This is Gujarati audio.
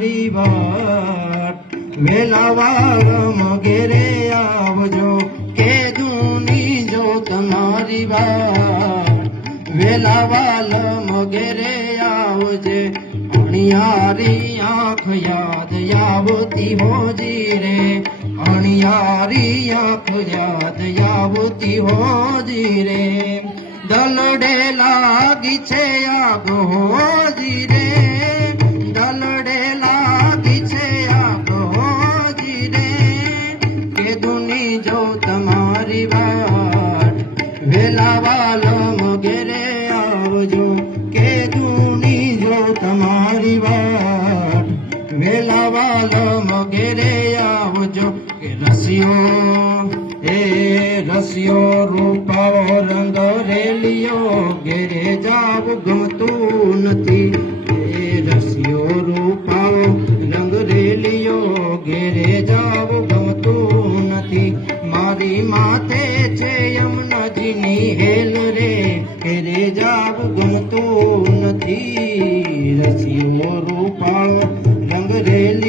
તમારી વાત વેલાવાળમ ઘેરે આવજો કીધુની જો તમારી વાત વેલાવાળમ ઘેરે આવજે અણિયારી આંખ યાદ આવતી હોજી રે અણિયારી આંખ યાદ આવતી હોજી રે દલડે લાગી છે આગ હોજી રે દલડે લાગી છે આગ હોજી રે કીધુની જો તમારી વાત વેલાવાળમ ઘેરે આવજો કીધુની જો તમારી વાત વેલાવાળમ ઘેરે આવજો કે રસિયો રૂપાવો રંગ રેલિયો ઘેરે જાવ ગમતું નથી રસિયો રૂપાવો રંગ રેલિયો ઘેરે જાવ ગમતું નથી મારી માથે છે યમુનાજીની હેલ રે ઘેરે જાવ ગમતું નથી રસિયો રૂપાવો રંગ રેલિયો